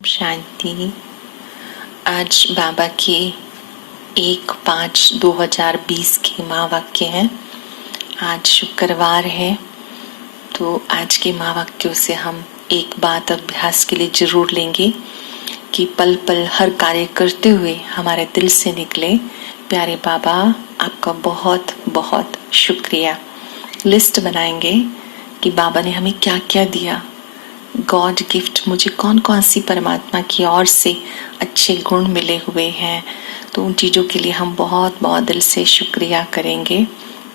शांति। आज बाबा के 1/5/2020 के महावाक्य हैं। आज शुक्रवार है, तो आज के महावाक्यों से हम एक बात अभ्यास के लिए जरूर लेंगे कि पल पल हर कार्य करते हुए हमारे दिल से निकले, प्यारे बाबा आपका बहुत बहुत शुक्रिया। लिस्ट बनाएंगे कि बाबा ने हमें क्या क्या दिया, गॉड गिफ्ट मुझे कौन कौन सी परमात्मा की ओर से अच्छे गुण मिले हुए हैं। तो उन चीज़ों के लिए हम बहुत बहुत दिल से शुक्रिया करेंगे।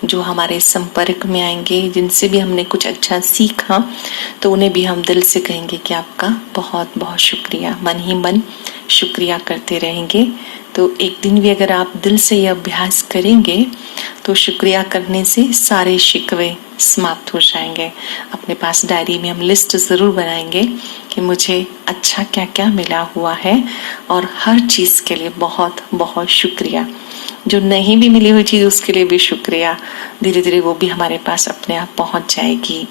जो हमारे संपर्क में आएंगे, जिनसे भी हमने कुछ अच्छा सीखा, तो उन्हें भी हम दिल से कहेंगे कि आपका बहुत बहुत शुक्रिया। मन ही मन शुक्रिया करते रहेंगे। तो एक दिन भी अगर आप दिल से ये अभ्यास करेंगे तो शुक्रिया करने से सारे शिकवे समाप्त हो जाएंगे। अपने पास डायरी में हम लिस्ट ज़रूर बनाएंगे कि मुझे अच्छा क्या क्या मिला हुआ है, और हर चीज़ के लिए बहुत बहुत शुक्रिया। जो नहीं भी मिली हुई चीज़ उसके लिए भी शुक्रिया। धीरे धीरे वो भी हमारे पास अपने आप पहुंच जाएगी।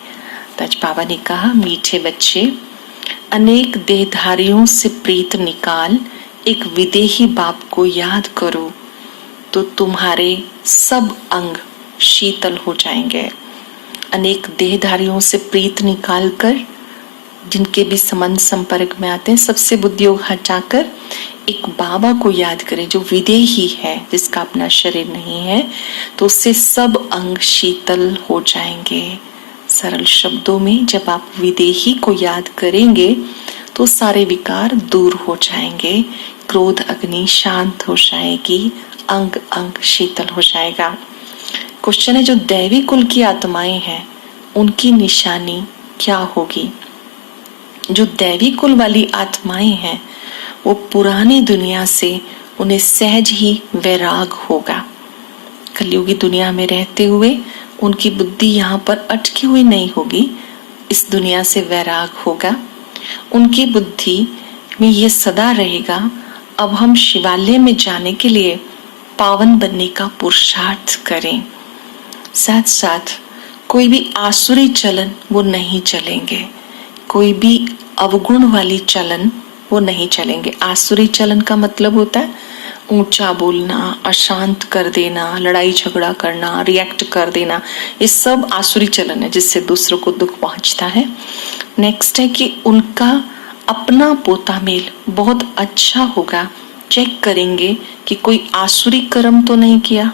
तो आज बाबा ने कहा, मीठे बच्चे, अनेक देहधारियों से प्रीत निकाल एक विदेही बाप को याद करो तो तुम्हारे सब अंग शीतल हो जाएंगे। अनेक देहधारियों से प्रीत निकालकर, जिनके भी संबंध संपर्क में आते हैं, सबसे बुद्धियोग हटाकर एक बाबा को याद करें जो विदेही है, जिसका अपना शरीर नहीं है, तो उससे सब अंग शीतल हो जाएंगे। सरल शब्दों में, जब आप विदेही को याद करेंगे तो सारे विकार दूर हो जाएंगे, क्रोध अग्नि शांत हो जाएगी, अंग अंग शीतल हो जाएगा। क्वेश्चन है, जो दैवी कुल की आत्माएं हैं उनकी निशानी क्या होगी? जो दैवी कुल वाली आत्माएं हैं वो पुरानी दुनिया से उन्हें सहज ही वैराग होगा। कलयुगी दुनिया में रहते हुए उनकी बुद्धि यहाँ पर अटकी हुई नहीं होगी, इस दुनिया से वैराग होगा। उनकी बुद्धि में ये सदा रहेगा, अब हम शिवालय में जाने के लिए पावन बनने का पुरुषार्थ करें। साथ साथ कोई भी आसुरी चलन वो नहीं चलेंगे, कोई भी अवगुण वाली चलन वो नहीं चलेंगे। आसुरी चलन का मतलब होता है ऊंचा बोलना, अशांत कर देना, लड़ाई झगड़ा करना, रिएक्ट कर देना, ये सब आसुरी चलन है जिससे दूसरों को दुख पहुंचता है। नेक्स्ट है कि उनका अपना पोता मेल बहुत अच्छा होगा। चेक करेंगे कि कोई आसुरी कर्म तो नहीं किया।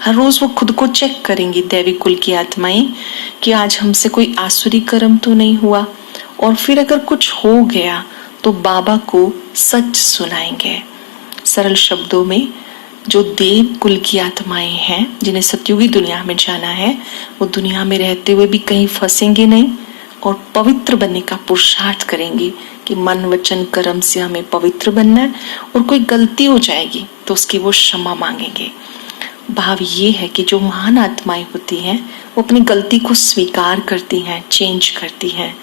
हर रोज वो खुद को चेक करेंगी, दैवी कुल की आत्माएं, कि आज हमसे कोई आसुरी कर्म तो नहीं हुआ। और फिर अगर कुछ हो गया तो बाबा को सच सुनाएंगे। सरल शब्दों में, जो देव कुल की आत्माएं हैं जिन्हें सतयुगी दुनिया में जाना है, वो दुनिया में रहते हुए भी कहीं फंसेंगे नहीं और पवित्र बनने का पुरुषार्थ करेंगी कि मन वचन कर्म से हमें पवित्र बनना है, और कोई गलती हो जाएगी तो उसकी वो क्षमा मांगेंगे। भाव ये है कि जो महान आत्माएं होती हैं वो अपनी गलती को स्वीकार करती हैं, चेंज करती हैं।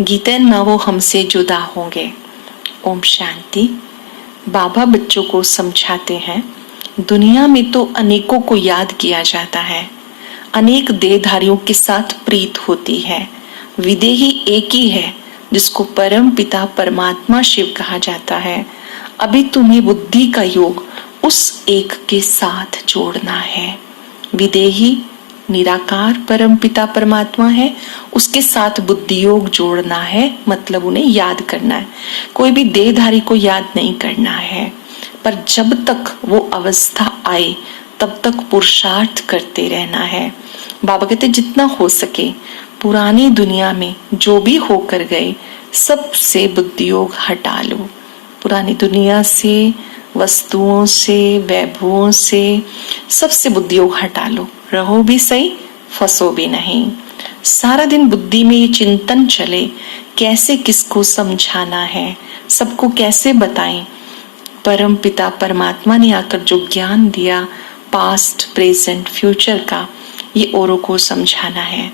गीता न वो हमसे जुदा होंगे। ओम शांति। बाबा बच्चों को समझाते हैं, दुनिया में तो अनेकों को याद किया जाता है, अनेक देहधारियों के साथ प्रीत होती है, विदेही एक ही है जिसको परम पिता परमात्मा शिव कहा जाता है। अभी तुम्हें बुद्धि का योग उस एक के साथ जोड़ना है। विदेही निराकार परम पिता परमात्मा है, उसके साथ बुद्धि योग जोड़ना है, मतलब उन्हें याद करना है। कोई भी देहधारी को याद नहीं करना है, पर जब तक वो अवस्था आए तब तक पुरुषार्थ करते रहना है। बाबा कहते जितना हो सके पुरानी दुनिया में जो भी होकर गए सबसे बुद्धि योग हटा लो। पुरानी दुनिया से, वस्तुओं से, वैभवों से, सबसे बुद्धि योग हटा लो। रहो भी सही, फंसो भी नहीं। सारा दिन बुद्धि में ये चिंतन चले, कैसे किसको समझाना है, सबको कैसे बताएं। परम पिता परमात्मा ने आकर जो ज्ञान दिया पास्ट प्रेजेंट फ्यूचर का, ये औरों को समझाना है।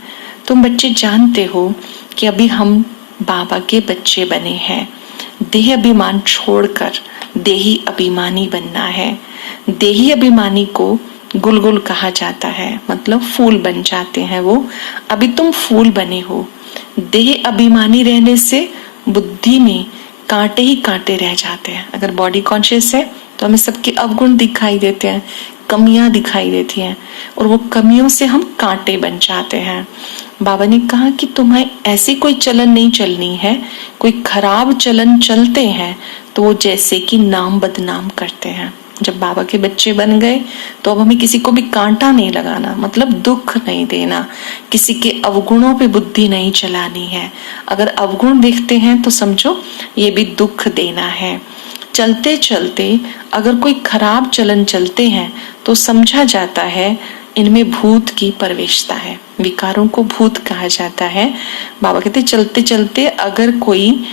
तुम बच्चे जानते हो कि अभी हम बाबा के बच्चे बने हैं। देह अभिमान छोड़कर देही अभिमानी बनना है। देही अभिमानी को गुलगुल कहा जाता है, मतलब फूल बन जाते हैं वो। अभी तुम फूल बने हो। देह अभिमानी रहने से बुद्धि में कांटे ही कांटे रह जाते हैं। अगर बॉडी कॉन्शियस है तो हमें सबके अवगुण दिखाई देते हैं, कमियां दिखाई देती हैं, और वो कमियों से हम कांटे बन जाते हैं। बाबा ने कहा कि तुम्हें ऐसी कोई चलन नहीं चलनी है, कोई खराब चलन चलते हैं तो वो जैसे कि नाम बदनाम करते हैं। जब बाबा के बच्चे बन गए तो अब हमें किसी को भी कांटा नहीं लगाना, मतलब दुख नहीं देना, किसी के अवगुणों पे बुद्धि नहीं चलानी है। अगर अवगुण देखते हैं तो समझो ये भी दुख देना है। चलते चलते अगर कोई खराब चलन चलते हैं तो समझा जाता है इनमें भूत की प्रवेशता है। विकारों को भूत कहा जाता है। बाबा कहते चलते चलते अगर कोई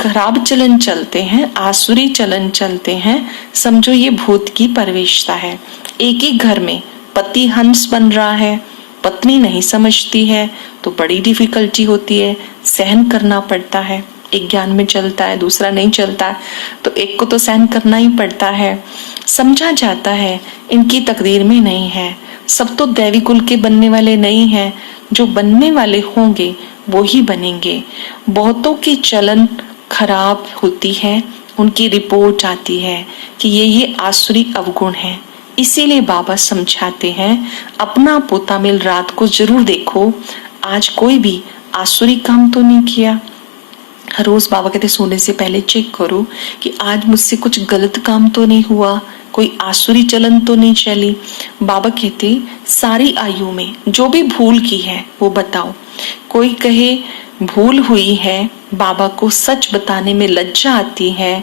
खराब चलन चलते हैं, आसुरी चलन चलते हैं, समझो ये भूत की प्रवेशता है। एक ही घर में पति हंस बन रहा है, पत्नी नहीं समझती है तो बड़ी डिफिकल्टी होती है, सहन करना पड़ता है। एक ज्ञान में चलता है, दूसरा नहीं चलता, तो एक को तो सहन करना ही पड़ता है। समझा जाता है इनकी तकदीर में नहीं है, सब तो दैवी कुल के बनने वाले नहीं हैं, जो बनने वाले होंगे वो ही बनेंगे। बहुतों की चलन खराब होती है, उनकी रिपोर्ट आती है कि ये आसुरी अवगुण है। इसीलिए बाबा समझाते हैं अपना पोता मिल रात को जरूर देखो, आज कोई भी आसुरी काम तो नहीं किया। हर रोज बाबा कहते सोने से पहले चेक करो कि आज मुझसे कुछ गलत काम तो नहीं हुआ, कोई आसुरी चलन तो नहीं चली। बाबा कहते सारी आयु में जो भी भूल की है वो बताओ। कोई कहे भूल हुई है, बाबा को सच बताने में लज्जा आती है,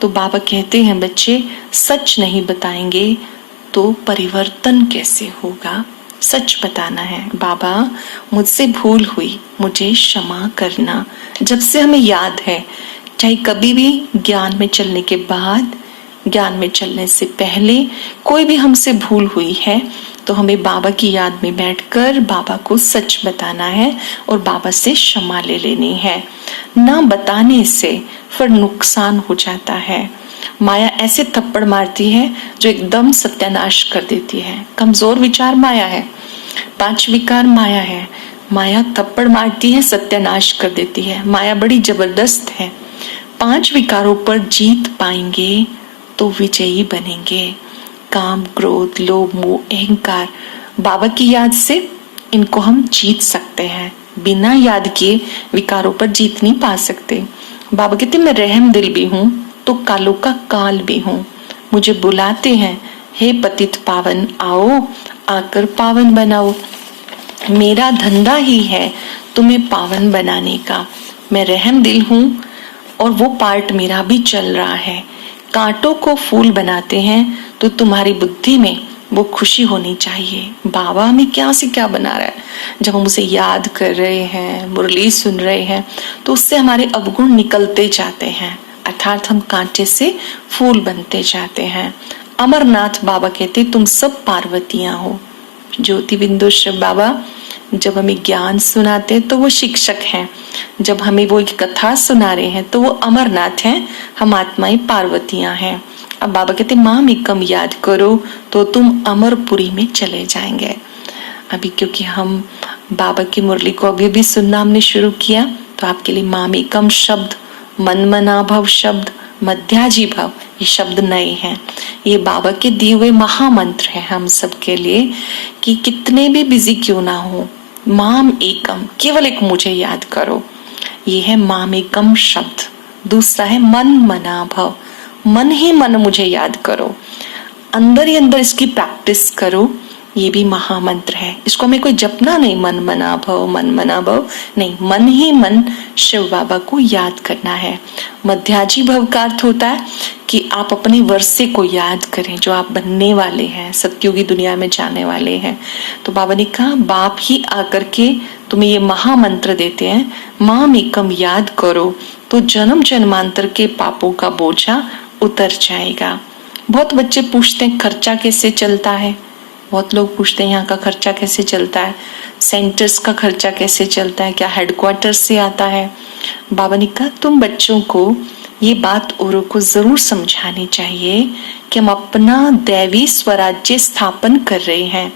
तो बाबा कहते हैं बच्चे सच नहीं बताएंगे तो परिवर्तन कैसे होगा। सच बताना है, बाबा मुझसे भूल हुई, मुझे क्षमा करना। जब से हमें याद है, चाहे कभी भी ज्ञान में चलने के बाद, ज्ञान में चलने से पहले कोई भी हमसे भूल हुई है तो हमें बाबा की याद में बैठकर बाबा को सच बताना है और बाबा से क्षमा ले लेनी है। ना बताने से फिर नुकसान हो जाता है। माया ऐसे थप्पड़ मारती है जो एकदम सत्यानाश कर देती है। कमजोर विचार माया है, 5 विकार माया है। माया थप्पड़ मारती है, सत्यानाश कर देती है। माया बड़ी जबरदस्त है। 5 विकारों पर जीत पाएंगे तो विजयी बनेंगे। काम, क्रोध, लोभ, मोह, अहंकार, बाबा की याद से इनको हम जीत सकते हैं। बिना याद किए विकारों पर जीत नहीं पा सकते। बाबा कहते मैं रहम दिल भी हूँ तो कालों का काल भी हूँ। मुझे बुलाते हैं, हे पतित पावन आओ, आकर पावन बनाओ। मेरा धंधा ही है तुम्हें पावन बनाने का। मैं रहम दिल हूँ और वो पार्ट मेरा भी चल रहा है। कांटों को फूल बनाते हैं तो तुम्हारी बुद्धि में वो खुशी होनी चाहिए। बाबा हमें क्या से क्या बना रहा है। जब हम उसे याद कर रहे हैं, मुरली सुन रहे हैं, तो उससे हमारे अवगुण निकलते जाते हैं, अर्थात हम कांटे से फूल बनते जाते हैं। अमरनाथ बाबा कहते तुम सब पार्वतियां हो। ज्योति बिंदु शिव बाबा जब हमें ज्ञान सुनाते तो वो शिक्षक हैं, जब हमें वो एक कथा सुना रहे हैं तो वो अमरनाथ हैं, हम आत्माएं पार्वतियां हैं। अब बाबा कहते माँ में कम याद करो तो तुम अमरपुरी में चले जाएंगे। अभी क्योंकि हम बाबा की मुरली को अभी भी सुनना हमने शुरू किया तो आपके लिए माँ में कम शब्द, मन मना भव शब्द, मध्याजी भव, ये शब्द नए हैं। ये बाबा के दिए हुए महामंत्र है हम सबके लिए कि कितने भी बिजी क्यों ना हो, माम एकम, केवल एक मुझे याद करो। ये है माम एकम शब्द। दूसरा है मन मना भव, मन ही मन मुझे याद करो, अंदर ही अंदर इसकी प्रैक्टिस करो। ये भी महामंत्र है। इसको हमें कोई जपना नहीं, मन मना भव, मन मना भव नहीं, मन ही मन शिव बाबा को याद करना है। मध्याजी भव का अर्थ होता है कि आप अपने वर्षे को याद करें, जो आप बनने वाले हैं, सत्युगी दुनिया में जाने वाले हैं। तो बाबा ने कहा बाप ही आकर के तुम्हें ये महामंत्र देते हैं, माम एकम याद करो तो जन्म जन्मांतर के पापों का बोझा उतर जाएगा। बहुत बच्चे पूछते हैं खर्चा कैसे चलता है, बहुत लोग पूछते हैं यहाँ का खर्चा कैसे चलता है, सेंटर्स का खर्चा कैसे चलता है, क्या हेडक्वार्टर से आता है। बाबा ने कहा तुम बच्चों को ये बात औरों को जरूर समझानी चाहिए कि हम अपना दैवी स्वराज्य स्थापन कर रहे हैं।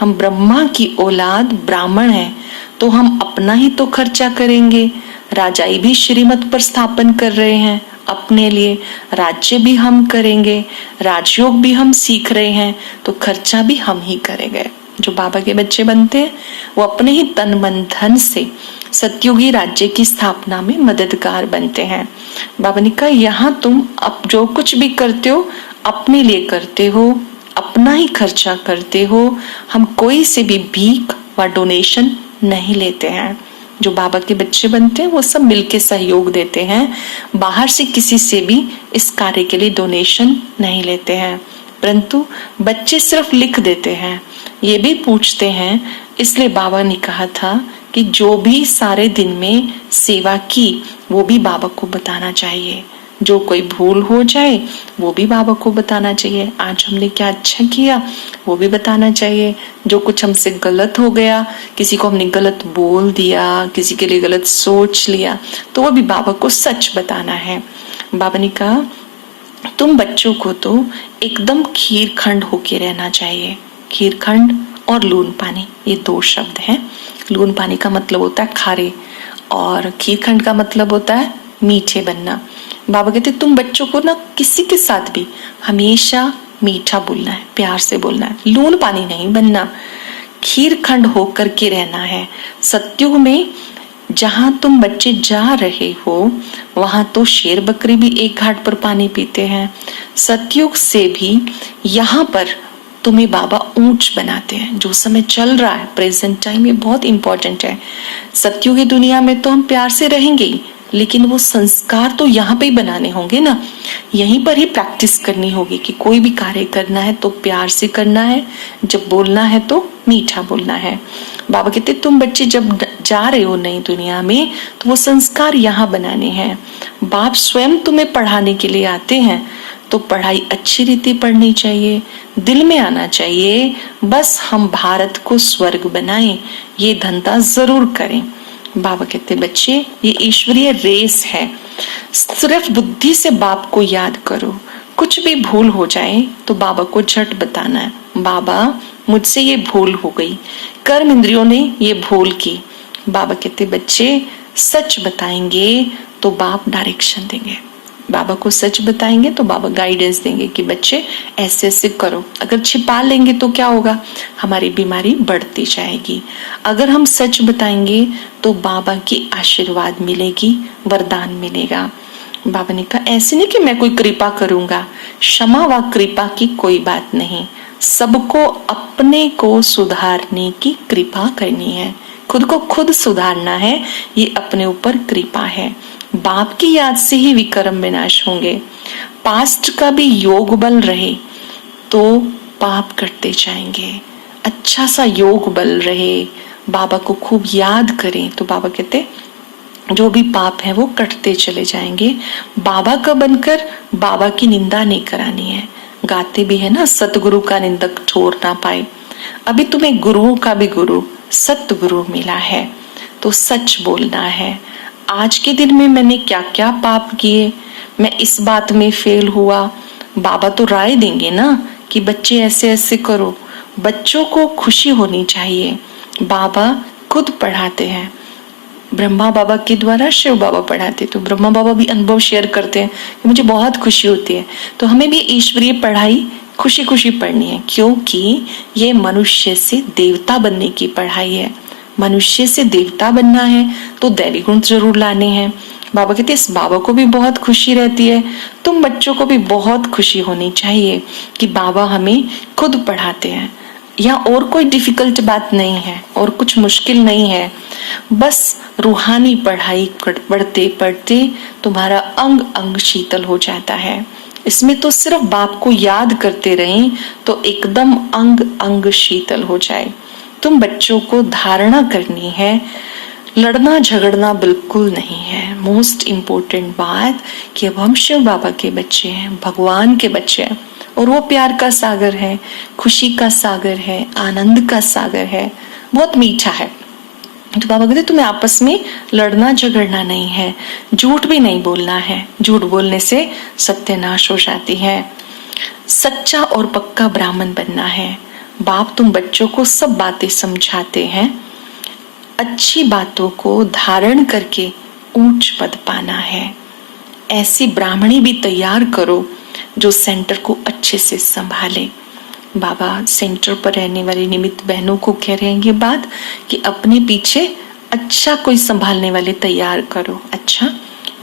हम ब्रह्मा की औलाद ब्राह्मण हैं तो हम अपना ही तो खर्चा करेंगे। राजाई भी श्रीमत पर स्थापन कर रहे हैं, अपने लिए। राज्य भी हम करेंगे, राजयोग भी हम सीख रहे हैं, तो खर्चा भी हम ही करेंगे। जो बाबा के बच्चे बनते हैं वो अपने ही तन मन धन से सतयुगी राज्य की स्थापना में मददगार बनते हैं। बाबा ने कहा यहाँ तुम अब जो कुछ भी करते हो अपने लिए करते हो, अपना ही खर्चा करते हो। हम कोई से भी भीख व डोनेशन नहीं लेते हैं। जो बाबा के बच्चे बनते हैं वो सब मिलके सहयोग देते हैं, बाहर से किसी से भी इस कार्य के लिए डोनेशन नहीं लेते हैं। परंतु बच्चे सिर्फ लिख देते हैं, ये भी पूछते हैं। इसलिए बाबा ने कहा था कि जो भी सारे दिन में सेवा की वो भी बाबा को बताना चाहिए। जो कोई भूल हो जाए वो भी बाबा को बताना चाहिए। आज हमने क्या अच्छा किया वो भी बताना चाहिए। जो कुछ हमसे गलत हो गया, किसी को हमने गलत बोल दिया, किसी के लिए गलत सोच लिया, तो वो भी बाबा को सच बताना है। बाबा ने कहा तुम बच्चों को तो एकदम खीर खंड होके रहना चाहिए। खीर खंड और लून पानी, ये दो शब्द हैं। लून पानी का मतलब होता है खारे और खीर खंड का मतलब होता है मीठे बनना। बाबा कहते तुम बच्चों को ना किसी के साथ भी हमेशा मीठा बोलना है, प्यार से बोलना है, लून पानी नहीं बनना, खीर खंड होकर के रहना है। सतयुग में जहां तुम बच्चे जा रहे हो वहां तो शेर बकरी भी एक घाट पर पानी पीते हैं। सतयुग से भी यहाँ पर तुम्हें बाबा ऊंच बनाते हैं। जो समय चल रहा है प्रेजेंट टाइम, ये बहुत इंपॉर्टेंट है। सतयुगी दुनिया में तो हम प्यार से रहेंगे ही, लेकिन वो संस्कार तो यहाँ पे ही बनाने होंगे ना, यहीं पर ही प्रैक्टिस करनी होगी कि कोई भी कार्य करना है तो प्यार से करना है, जब बोलना है तो मीठा बोलना है। बाबा कहते तुम बच्चे जब जा रहे हो नई दुनिया में तो वो संस्कार यहाँ बनाने हैं। बाप स्वयं तुम्हें पढ़ाने के लिए आते हैं तो पढ़ाई अच्छी रीति पढ़नी चाहिए, दिल में आना चाहिए, बस हम भारत को स्वर्ग बनाएं, ये धंधा जरूर करें। बाबा कहते बच्चे ये ईश्वरीय रेस है, सिर्फ बुद्धि से बाप को याद करो। कुछ भी भूल हो जाए तो बाबा को झट बताना है, बाबा मुझसे ये भूल हो गई, कर्म इंद्रियों ने ये भूल की। बाबा कहते बच्चे सच बताएंगे तो बाप डायरेक्शन देंगे, बाबा को सच बताएंगे तो बाबा गाइडेंस देंगे कि बच्चे ऐसे ऐसे करो। अगर छिपा लेंगे तो क्या होगा, हमारी बीमारी बढ़ती जाएगी। अगर हम सच बताएंगे तो बाबा की आशीर्वाद मिलेगी, वरदान मिलेगा। बाबा ने कहा ऐसे नहीं कि मैं कोई कृपा करूंगा, क्षमा व कृपा की कोई बात नहीं, सबको अपने को सुधारने की कृपा करनी है, खुद को खुद सुधारना है, ये अपने ऊपर कृपा है। बाप की याद से ही विकर्म विनाश होंगे। पास्ट का भी योग बल रहे तो पाप करते जाएंगे, अच्छा सा योग बल रहे, बाबा को खूब याद करें तो बाबा कहते जो भी पाप है वो कटते चले जाएंगे। बाबा का बनकर बाबा की निंदा नहीं करानी है। गाते भी है ना, सतगुरु का निंदक ठोर ना पाए। अभी तुम्हें गुरुओं का भी गुरु सतगुरु मिला है तो सच बोलना है। आज के दिन में मैंने क्या क्या पाप किए, मैं इस बात में फेल हुआ, बाबा तो राय देंगे ना कि बच्चे ऐसे ऐसे करो। बच्चों को खुशी होनी चाहिए। बाबा खुद पढ़ाते हैं, ब्रह्मा बाबा के द्वारा शिव बाबा पढ़ाते, तो ब्रह्मा बाबा भी अनुभव शेयर करते हैं कि मुझे बहुत खुशी होती है। तो हमें भी ईश्वरीय पढ़ाई खुशी खुशी पढ़नी है, क्योंकि ये मनुष्य से देवता बनने की पढ़ाई है। मनुष्य से देवता बनना है तो दैवी गुण जरूर लाने हैं। बाबा कहते इस बाबा को भी बहुत खुशी रहती है, तुम बच्चों को भी बहुत खुशी होनी चाहिए कि बाबा हमें खुद पढ़ाते हैं। यहाँ और कोई डिफिकल्ट बात नहीं है और कुछ मुश्किल नहीं है, बस रूहानी पढ़ाई पढ़ते पढ़ते तुम्हारा अंग अंग शीतल हो जाता है। इसमें तो सिर्फ बाप को याद करते रहें तो एकदम अंग अंग शीतल हो जाए। तुम बच्चों को धारणा करनी है, लड़ना झगड़ना बिल्कुल नहीं है। मोस्ट इम्पोर्टेंट बात कि अब हम शिव बाबा के बच्चे हैं, भगवान के बच्चे हैं, और वो प्यार का सागर है, खुशी का सागर है, आनंद का सागर है, बहुत मीठा है। तो बाबा कहते तुम्हें आपस में लड़ना झगड़ना नहीं है, झूठ भी नहीं बोलना है, झूठ बोलने से सत्यानाश हो जाती है। सच्चा और पक्का ब्राह्मण बनना है। बाप तुम बच्चों को सब बातें समझाते हैं, अच्छी बातों को धारण करके ऊंच पद पाना है। ऐसी ब्राह्मणी भी तैयार करो जो सेंटर को अच्छे से संभाले। बाबा सेंटर पर रहने वाली निमित्त बहनों को कह रहे हैं ये बात कि अपने पीछे अच्छा कोई संभालने वाले तैयार करो। अच्छा,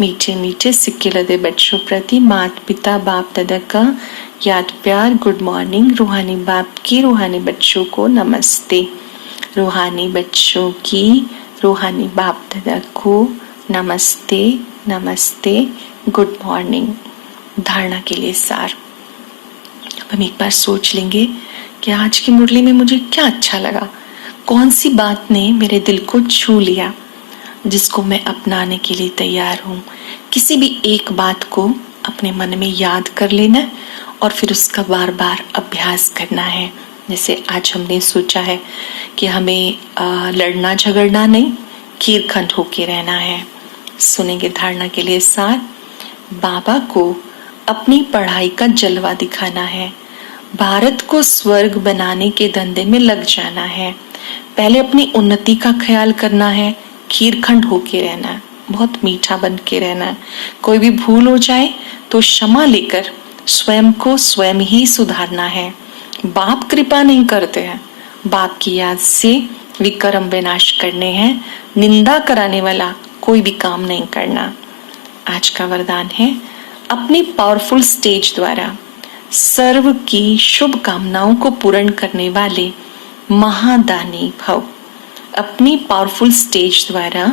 मीठे मीठे सिक्के लदे बच्चों प्रति माता पिता बाप दादा का याद प्यार गुड मॉर्निंग। रूहानी बाप की रूहानी बच्चों को नमस्ते। रूहानी बच्चों की रूहानी बाप दादा को नमस्ते नमस्ते गुड मॉर्निंग। धारणा के लिए सार। हम एक बार सोच लेंगे कि आज की मुरली में मुझे क्या अच्छा लगा, कौन सी बात ने मेरे दिल को छू लिया जिसको मैं अपनाने के लिए तैयार हूँ। किसी भी एक बात को अपने मन में याद कर लेना और फिर उसका बार बार अभ्यास करना है। जैसे आज हमने सोचा है कि हमें लड़ना झगड़ना नहीं, खीरखंड होके रहना है। सुनेंगे धारणा के लिए सार। बाबा को अपनी पढ़ाई का जलवा दिखाना है, भारत को स्वर्ग बनाने के धंधे में लग जाना है। पहले अपनी उन्नति का ख्याल करना है, खीरखंड होके रहना है, बहुत मीठा बन के रहना है। कोई भी भूल हो जाए तो क्षमा लेकर स्वयं को स्वयं ही सुधारना है। बाप कृपा नहीं करते हैं, बाप की याद से विक्रम विनाश करने हैं। निंदा कराने वाला कोई भी काम नहीं करना। आज का वरदान है, अपनी पावरफुल स्टेज द्वारा सर्व की शुभ कामनाओं को पूर्ण करने वाले महादानी भव। अपनी पावरफुल स्टेज द्वारा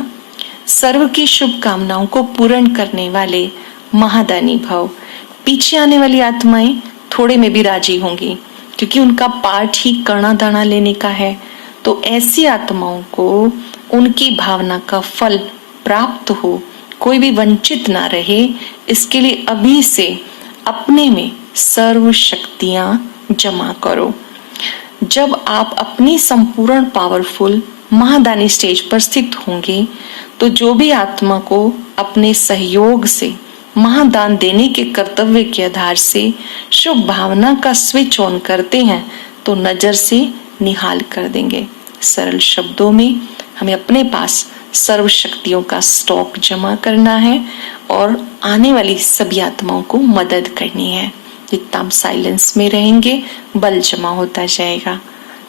सर्व की शुभ कामनाओं को पूर्ण करने वाले महादानी भव। पीछे आने वाली आत्माएं थोड़े में भी राजी होंगी क्योंकि उनका पार्ट ही कर्णा दाना लेने का है। तो ऐसी आत्माओं को उनकी भावना का फल प्राप्त हो, कोई भी वंचित ना रहे, इसके लिए अभी से अपने में सर्व शक्तियां जमा करो। जब आप अपनी संपूर्ण पावरफुल महादानी स्टेज पर स्थित होंगे तो जो भी आत्मा को अपने सहयोग से महादान देने के कर्तव्य के आधार से शुभ भावना का स्विच ऑन करते हैं तो नजर से निहाल कर देंगे। सरल शब्दों में हमें अपने पास सर्व शक्तियों का स्टॉक जमा करना है और आने वाली सभी आत्माओं को मदद करनी है। जितना हम साइलेंस में रहेंगे बल जमा होता जाएगा।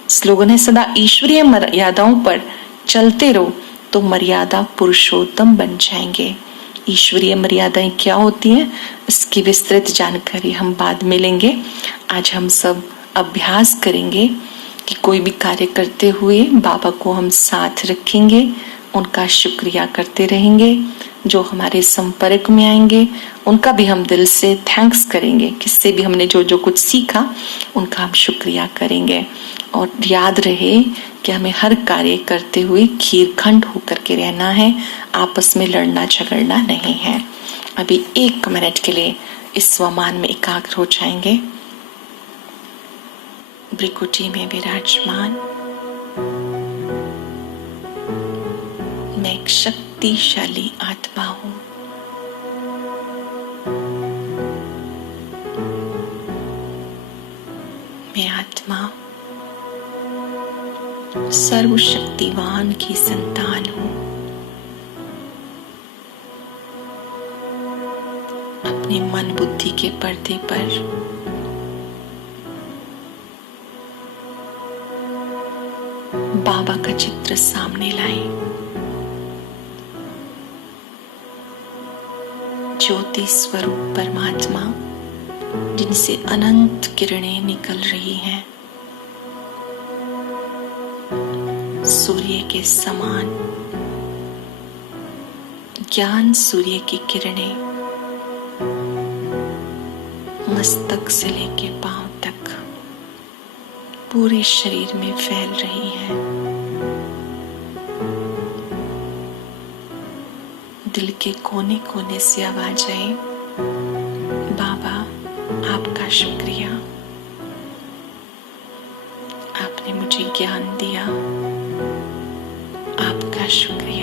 स्लोगन है, सदा ईश्वरीय मर्यादाओं पर चलते रहो तो मर्यादा पुरुषोत्तम बन जाएंगे। ईश्वरीय मर्यादाएं क्या होती हैं, इसकी विस्तृत जानकारी हम बाद में लेंगे। आज हम सब अभ्यास करेंगे कि कोई भी कार्य करते हुए बाबा को हम साथ रखेंगे, उनका शुक्रिया करते रहेंगे। जो हमारे संपर्क में आएंगे उनका भी हम दिल से थैंक्स करेंगे। किससे भी हमने जो जो कुछ सीखा उनका हम शुक्रिया करेंगे। और याद रहे कि हमें हर कार्य करते हुए खीरखंड होकर के रहना है, आपस में लड़ना झगड़ना नहीं है। अभी 1 मिनट के लिए इस स्वमान में एकाग्र हो जाएंगे। भृकुटी में विराजमान मैं एक शक्तिशाली आत्मा हूं। मैं आत्मा सर्वशक्तिवान की संतान हूं। अपने मन बुद्धि के पर्दे पर बाबा का चित्र सामने लाएं। ज्योति स्वरूप परमात्मा जिनसे अनंत किरणें निकल रही हैं, सूर्य के समान ज्ञान सूर्य की किरणें मस्तक से लेके पांव तक पूरे शरीर में फैल रही हैं। दिल के कोने कोने से आवाज आए, बाबा आपका शुक्रिया, आपने मुझे ज्ञान दिया, आपका शुक्रिया।